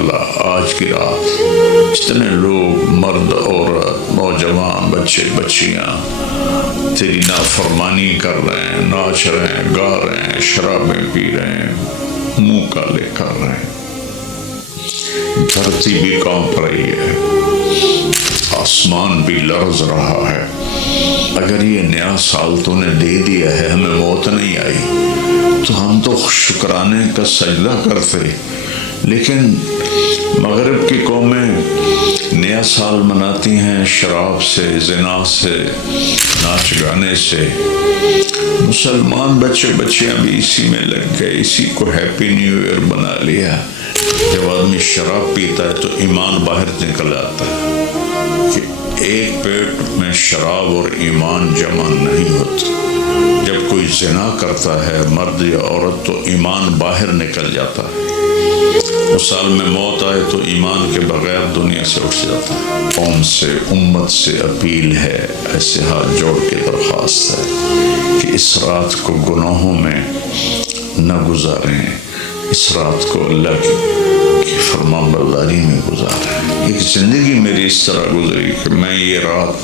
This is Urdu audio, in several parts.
انشاءاللہ آج کی رات جتنے لوگ مرد عورت نوجوان بچے بچیاں تیری نافرمانی کر رہے ہیں، ناچ رہے ہیں، گا رہے ہیں، شرابیں پی رہے ہیں، منہ کالے کر رہے ہیں، دھرتی بھی کانپ رہی ہے، آسمان بھی لرز رہا ہے، اگر یہ نیا سال تو نے دے دیا ہے، ہمیں موت نہیں آئی تو ہم تو شکرانے کا سجدہ کرتے، لیکن مغرب کی قومیں نیا سال مناتی ہیں شراب سے، زنا سے، ناچ گانے سے، مسلمان بچے بچیاں بھی اسی میں لگ گئے، اسی کو ہیپی نیو ایئر بنا لیا۔ جب آدمی شراب پیتا ہے تو ایمان باہر نکل آتا ہے کہ ایک پیٹ میں شراب اور ایمان جمع نہیں ہوتا۔ جب کوئی زنا کرتا ہے مرد یا عورت تو ایمان باہر نکل جاتا ہے، اس سال میں موت آئے تو ایمان کے بغیر دنیا سے اٹھ جاتا ہے۔ قوم سے امت سے اپیل ہے، ایسے ہاتھ جوڑ کے درخواست ہے کہ اس رات کو گناہوں میں نہ گزاریں، اس رات کو اللہ کی فرمان برداری میں گزاریں۔ ایک زندگی میری اس طرح گزری کہ میں یہ رات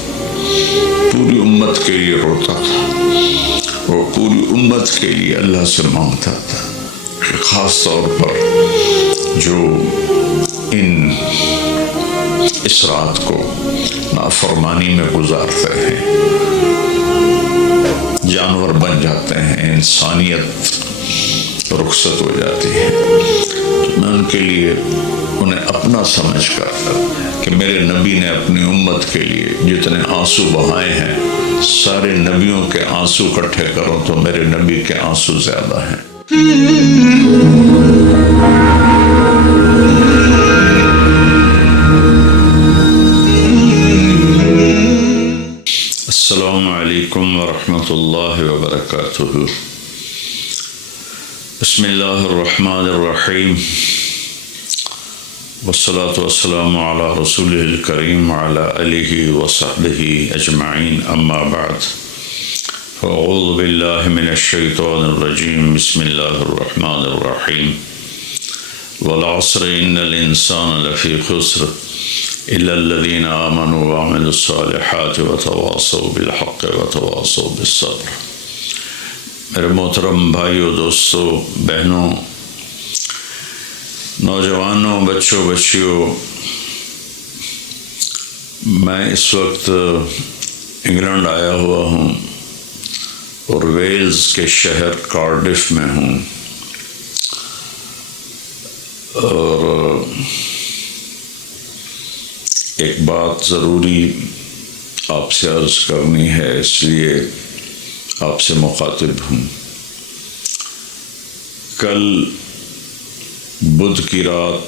پوری امت کے لیے روتا تھا اور پوری امت کے لیے اللہ سے مانگتا تھا، خاص طور پر جو اس رات کو نافرمانی میں گزارتے ہیں، جانور بن جاتے ہیں، انسانیت رخصت ہو جاتی ہے، میں ان کے لیے انہیں اپنا سمجھ کر کہ میرے نبی نے اپنی امت کے لیے جتنے آنسو بہائے ہیں، سارے نبیوں کے آنسو اکٹھے کرو تو میرے نبی کے آنسو زیادہ ہیں۔ السلام علیکم ورحمۃ اللہ وبرکاتہ۔ بسم اللہ الرحمن الرحیم، والصلاة والسلام علی رسولہ الکریم وعلی آلہ وصحبہ اجمعین، اما بعد، فاعوذ باللہ من الشیطان الرجیم، بسم اللہ الرحمن الرحیم، والعصر ان الانسان لفی خسر الا الذین آمنوا وعملوا الصالحات وتواصوا بالحق وتواصوا بالصبر۔ میرے محترم بھائیوں، دوستوں، بہنوں، نوجوانوں، بچوں، بچیوں، میں اس وقت انگلینڈ آیا ہوا ہوں اور ویلز کے شہر کارڈف میں ہوں، اور ایک بات ضروری آپ سے عرض کرنی ہے، اس لیے آپ سے مخاطب ہوں۔ کل بدھ کی رات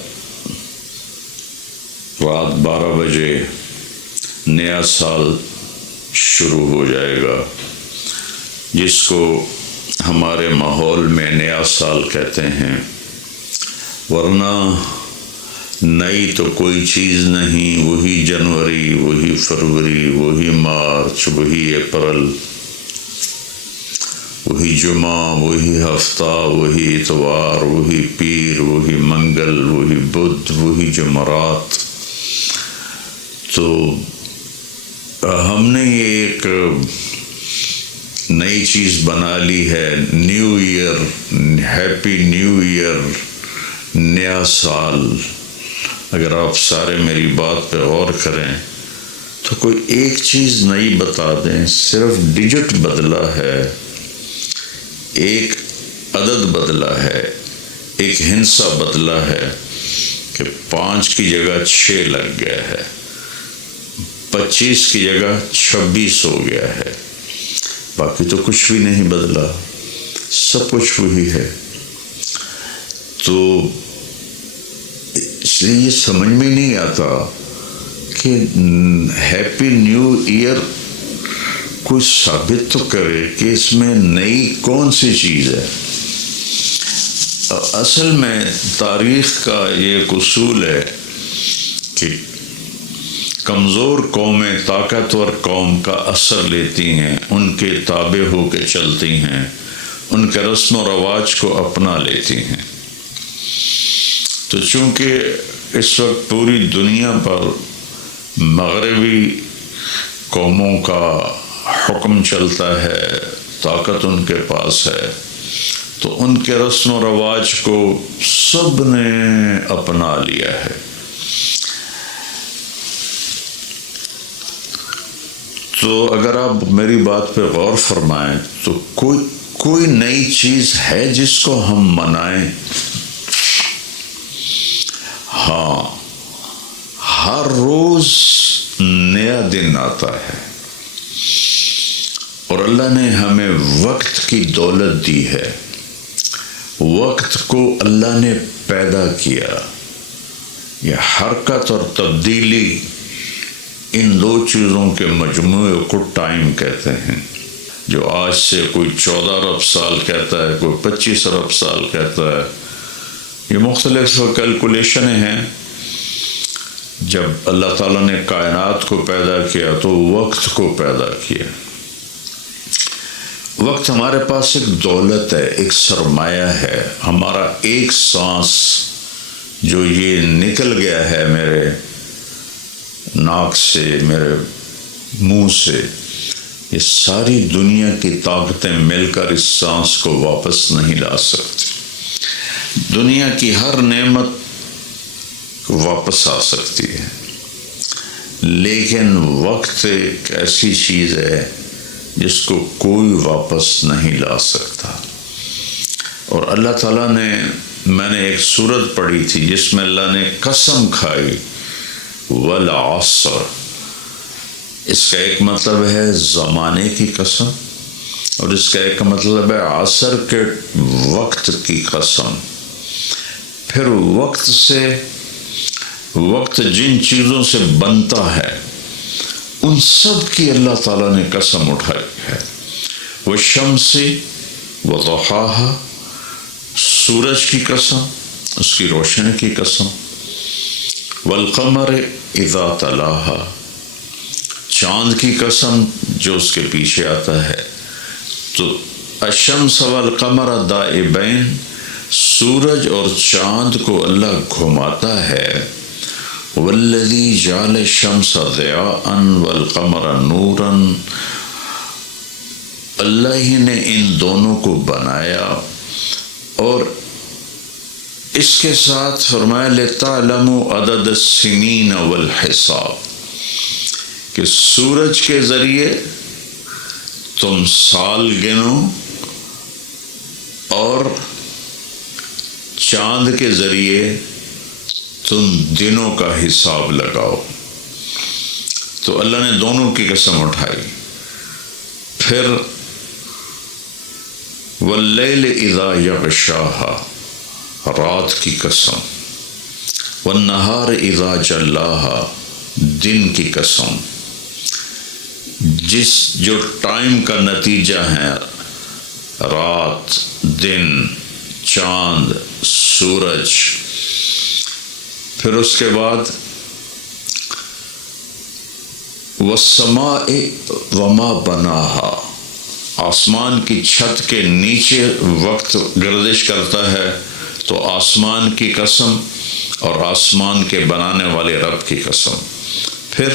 12 بجے نیا سال شروع ہو جائے گا، جس کو ہمارے ماحول میں نیا سال کہتے ہیں، ورنہ نئی تو کوئی چیز نہیں، وہی جنوری، وہی فروری، وہی مارچ، وہی اپریل، وہی جمعہ، وہی ہفتہ، وہی اتوار، وہی پیر، وہی منگل، وہی بدھ، وہی جمعرات۔ تو ہم نے ایک نئی چیز بنا لی ہے، new year, happy new year, نیا سال۔ اگر آپ سارے میری بات پہ غور کریں تو کوئی ایک چیز نئی بتا دیں، صرف ڈیجٹ بدلا ہے، ایک عدد بدلا ہے، ایک ہندسہ بدلا ہے کہ 5 کی جگہ 6 لگ گیا ہے، 25 کی جگہ 26 ہو گیا ہے، باقی تو کچھ بھی نہیں بدلا، سب کچھ وہی ہے۔ تو اس لیے یہ سمجھ میں نہیں آتا کہ ہیپی نیو ایئر کوئی ثابت تو کرے کہ اس میں نئی کون سی چیز ہے۔ اصل میں تاریخ کا یہ ایک اصول ہے کہ کمزور قومیں طاقتور قوم کا اثر لیتی ہیں، ان کے تابع ہو کے چلتی ہیں، ان کے رسم و رواج کو اپنا لیتی ہیں۔ تو چونکہ اس وقت پوری دنیا پر مغربی قوموں کا حکم چلتا ہے، طاقت ان کے پاس ہے، تو ان کے رسم و رواج کو سب نے اپنا لیا ہے۔ تو اگر آپ میری بات پہ غور فرمائیں تو کوئی نئی چیز ہے جس کو ہم منائیں؟ ہاں، ہر روز نیا دن آتا ہے، اور اللہ نے ہمیں وقت کی دولت دی ہے۔ وقت کو اللہ نے پیدا کیا۔ یہ حرکت اور تبدیلی، ان دو چیزوں کے مجموعے کو ٹائم کہتے ہیں۔ جو آج سے کوئی 14 ارب سال کہتا ہے، کوئی 25 ارب سال کہتا ہے، یہ مختلف کیلکولیشنیں ہیں۔ جب اللہ تعالیٰ نے کائنات کو پیدا کیا تو وقت کو پیدا کیا۔ وقت ہمارے پاس ایک دولت ہے، ایک سرمایہ ہے۔ ہمارا ایک سانس جو یہ نکل گیا ہے میرے ناک سے، میرے منہ سے، یہ ساری دنیا کی طاقتیں مل کر اس سانس کو واپس نہیں لا سکتی۔ دنیا کی ہر نعمت واپس آ سکتی ہے، لیکن وقت ایک ایسی چیز ہے جس کو کوئی واپس نہیں لا سکتا۔ اور اللہ تعالیٰ نے، میں نے ایک سورت پڑھی تھی جس میں اللہ نے قسم کھائی، والعصر۔ اس کا ایک مطلب ہے زمانے کی قسم، اور اس کا ایک مطلب ہے عصر کے وقت کی قسم۔ پھر وقت جن چیزوں سے بنتا ہے ان سب کی اللہ تعالیٰ نے قسم اٹھائی ہے۔ والشمس وضحاها، سورج کی قسم، اس کی روشنی کی قسم۔ والقمر اذا تلاها، چاند کی قسم جو اس کے پیچھے آتا ہے۔ تو الشمس والقمر دائبین، سورج اور چاند کو اللہ گھماتا ہے۔ والذی جعل الشمس ضیاء والقمر نورا، اللہ ہی نے ان دونوں کو بنایا، اور اس کے ساتھ فرمایا لِتَعْلَمُوا عَدَدَ السِّنِينَ وَالْحِسَابَ، کہ سورج کے ذریعے تم سال گنو اور چاند کے ذریعے تم دنوں کا حساب لگاؤ۔ تو اللہ نے دونوں کی قسم اٹھائی۔ پھر واللیل اذا یغشاہا، رات کی قسم۔ والنہار اذا جلاہا، دن کی قسم۔ جو ٹائم کا نتیجہ ہے، رات، دن، چاند، سورج۔ پھر اس کے بعد والسماء وما بناہا، آسمان کی چھت کے نیچے وقت گردش کرتا ہے، تو آسمان کی قسم اور آسمان کے بنانے والے رب کی قسم۔ پھر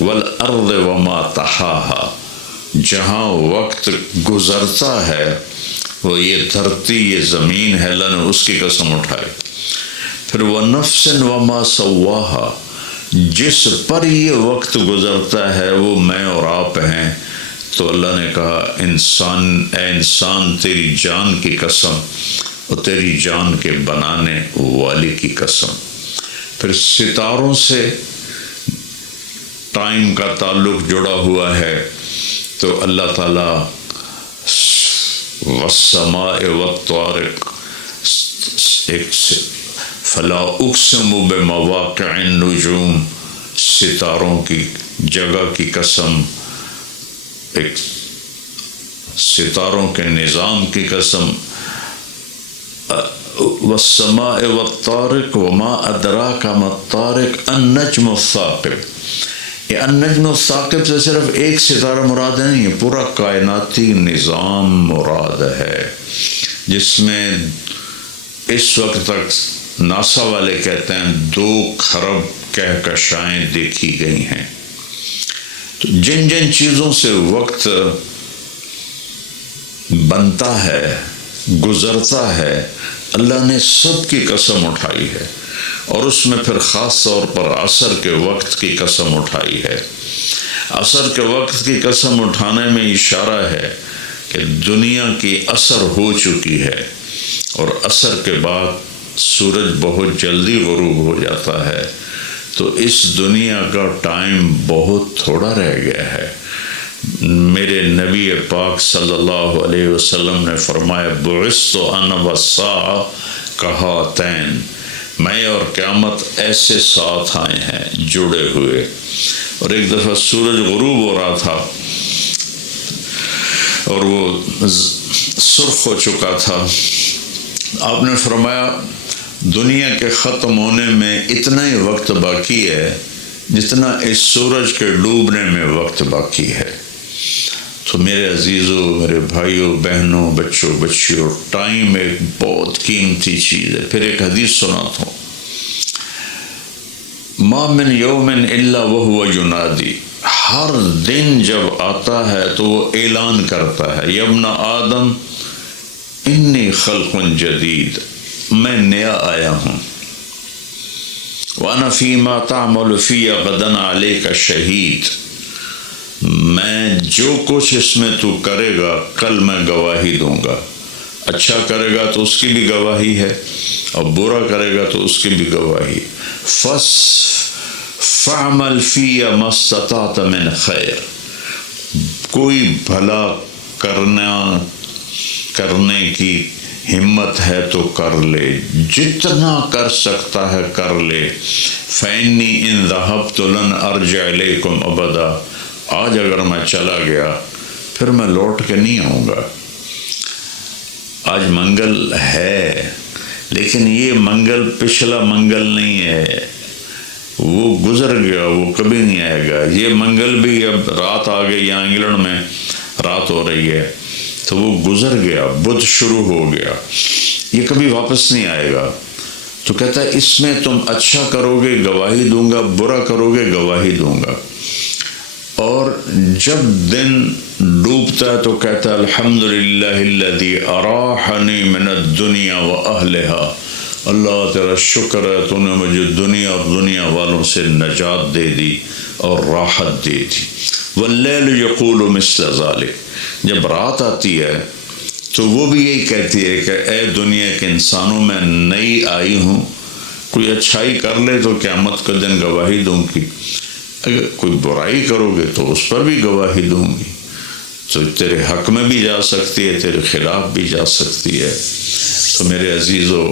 والارض وما طحاہا، جہاں وقت گزرتا ہے وہ یہ دھرتی، یہ زمین ہے، اللہ نے اس کی قسم اٹھائی۔ پھر وَنَفْسٍ وَمَا سَوَّاهَا، جس پر یہ وقت گزرتا ہے وہ میں اور آپ ہیں، تو اللہ نے کہا اے انسان تیری جان کی قسم، اور تیری جان کے بنانے والی کی قسم۔ پھر ستاروں سے ٹائم کا تعلق جڑا ہوا ہے، تو اللہ تعالیٰ والسماء والطارق، ایک فلا اقسم بمواقع النجوم، ستاروں کی جگہ کی قسم، ایک ستاروں کے نظام کی قسم۔ والسماء والطارق وما ادراک ما الطارق النجم الثاقب، یہ النجم الثاقب سے صرف ایک ستارہ مراد نہیں ہے، پورا کائناتی نظام مراد ہے، جس میں اس وقت تک ناسا والے کہتے ہیں 2 کھرب کہکشائیں دیکھی گئی ہیں۔ تو جن جن چیزوں سے وقت بنتا ہے، گزرتا ہے، اللہ نے سب کی قسم اٹھائی ہے، اور اس میں پھر خاص طور پر عصر کے وقت کی قسم اٹھائی ہے۔ عصر کے وقت کی قسم اٹھانے میں اشارہ ہے کہ دنیا کی عصر ہو چکی ہے، اور عصر کے بعد سورج بہت جلدی غروب ہو جاتا ہے، تو اس دنیا کا ٹائم بہت تھوڑا رہ گیا ہے۔ میرے نبی پاک صلی اللہ علیہ وسلم نے فرمایا بعثت انا والساعہ کہاتین، میں اور قیامت ایسے ساتھ آئے ہیں جڑے ہوئے۔ اور ایک دفعہ سورج غروب ہو رہا تھا اور وہ سرخ ہو چکا تھا، آپ نے فرمایا دنیا کے ختم ہونے میں اتنا ہی وقت باقی ہے جتنا اس سورج کے ڈوبنے میں وقت باقی ہے۔ تو میرے عزیزوں، میرے بھائیوں، بہنوں، بچوں، بچیوں، ٹائم ایک بہت قیمتی چیز ہے۔ پھر ایک حدیث سناتا ہوں، ما من یوم الا وہو ینادی، ہر دن جب آتا ہے تو وہ اعلان کرتا ہے، یا ابن آدم انی خلق جدید، میں نیا آیا ہوں، وَأَنَا فِي مَا تَعْمَلُ فِي غَدًا عَلَيْكَ شہید، میں جو کچھ اس میں تو کرے گا کل میں گواہی دوں گا۔ اچھا کرے گا تو اس کی بھی گواہی ہے، اور برا کرے گا تو اس کی بھی گواہی۔ فَعْمَلْ فِيَ مَا اسْتَطَعْتَ مِنْ خَيْرٍ، کوئی بھلا کرنے کی ہمت ہے تو کر لے، جتنا کر سکتا ہے کر لے۔ فَإِنِّي إِن ذَهَبْتُ لَنْ أَرْجِعَ إِلَيْكُمْ أَبَدًا، آج اگر میں چلا گیا پھر میں لوٹ کے نہیں آؤں گا۔ آج منگل ہے، لیکن یہ منگل پچھلا منگل نہیں ہے، وہ گزر گیا، وہ کبھی نہیں آئے گا۔ یہ منگل بھی اب رات آ گئی، یہاں انگلینڈ میں رات ہو رہی ہے، تو وہ گزر گیا، بدھ شروع ہو گیا، یہ کبھی واپس نہیں آئے گا۔ تو کہتا ہے اس میں تم اچھا کرو گے گواہی دوں گا، برا کرو گے گواہی دوں گا۔ اور جب دن ڈوبتا ہے تو کہتا ہے الحمدللہ الذی اراحنی من الدنیا واہلہا، اللہ تیرا شکر ہے تو نے مجھے دنیا اور دنیا والوں سے نجات دے دی اور راحت دے دی۔ واللیل یقول مثل ذلک، جب رات آتی ہے تو وہ بھی یہی کہتی ہے کہ اے دنیا کے انسانوں، میں نئی آئی ہوں، کوئی اچھائی کر لے تو قیامت کے دن گواہی دوں گی، اگر کوئی برائی کرو گے تو اس پر بھی گواہی دوں گی۔ تو تیرے حق میں بھی جا سکتی ہے، تیرے خلاف بھی جا سکتی ہے۔ تو میرے عزیزو،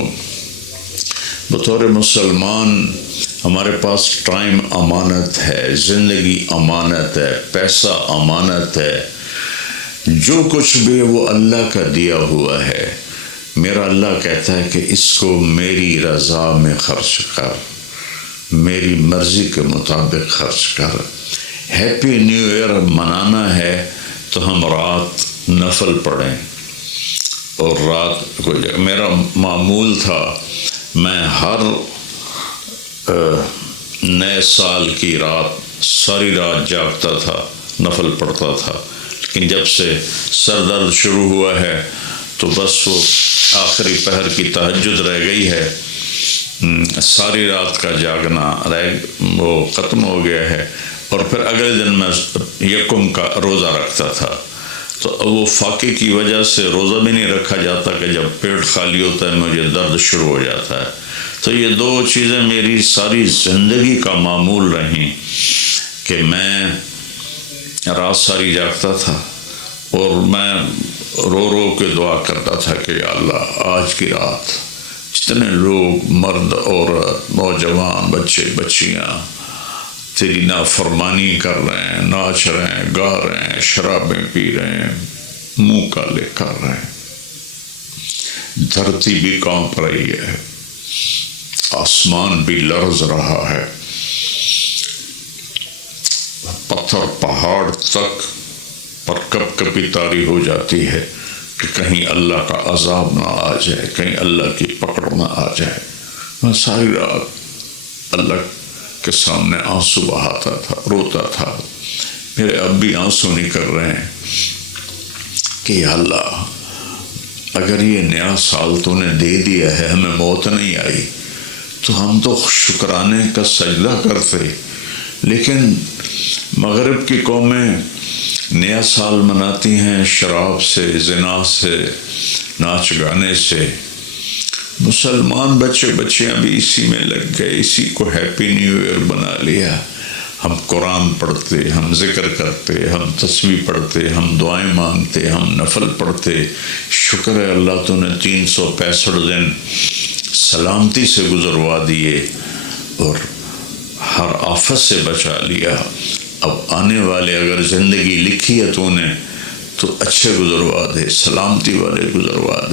بطور مسلمان ہمارے پاس ٹائم امانت ہے، زندگی امانت ہے، پیسہ امانت ہے، جو کچھ بھی وہ اللہ کا دیا ہوا ہے۔ میرا اللہ کہتا ہے کہ اس کو میری رضا میں خرچ کر، میری مرضی کے مطابق خرچ کر۔ ہیپی نیو ایئر منانا ہے تو ہم رات نفل پڑھیں، اور رات کو میرا معمول تھا میں ہر نئے سال کی رات ساری رات جاگتا تھا، نفل پڑھتا تھا، لیکن جب سے سر درد شروع ہوا ہے تو بس وہ آخری پہر کی تہجد رہ گئی ہے، ساری رات کا جاگنا وہ ختم ہو گیا ہے۔ اور پھر اگلے دن میں یکم کا روزہ رکھتا تھا، تو وہ فاقے کی وجہ سے روزہ بھی نہیں رکھا جاتا کہ جب پیٹ خالی ہوتا ہے مجھے درد شروع ہو جاتا ہے۔ تو یہ دو چیزیں میری ساری زندگی کا معمول رہیں کہ میں رات ساری جاگتا تھا، اور میں رو رو کے دعا کرتا تھا کہ یا اللہ آج کی رات جتنے لوگ، مرد، عورت، نوجوان، بچے بچیاں تیری نافرمانی کر رہے ہیں، ناچ رہے ہیں، گا رہے ہیں، شرابیں پی رہے ہیں، منہ کالے کر رہے ہیں، دھرتی بھی کانپ رہی ہے، آسمان بھی لرز رہا ہے، پتھر پہاڑ تک پر کپ کپی طاری ہو جاتی ہے کہ کہیں اللہ کا عذاب نہ آ جائے، کہیں اللہ کی پکڑ نہ آ جائے۔ میں ساری رات اللہ کے سامنے آنسو بہاتا تھا، روتا تھا. میرے اب بھی آنسو نکل رہے ہیں کہ یا اللہ اگر یہ نیا سال تو نے دے دیا ہے، ہمیں موت نہیں آئی، تو ہم تو شکرانے کا سجدہ کرتے. لیکن مغرب کی قومیں نیا سال مناتی ہیں شراب سے، زنا سے، ناچ گانے سے. مسلمان بچے بچیاں بھی اسی میں لگ گئے، اسی کو ہیپی نیو ایئر بنا لیا. ہم قرآن پڑھتے، ہم ذکر کرتے، ہم تسبیح پڑھتے، ہم دعائیں مانگتے، ہم نفل پڑھتے. شکر ہے اللہ تو نے 365 دن سلامتی سے گزروا دیے اور ہر آفت سے بچا لیا. اب آنے والے اگر زندگی لکھی ہے تو نے تو اچھے گزروا دے، سلامتی والے گزروا دے.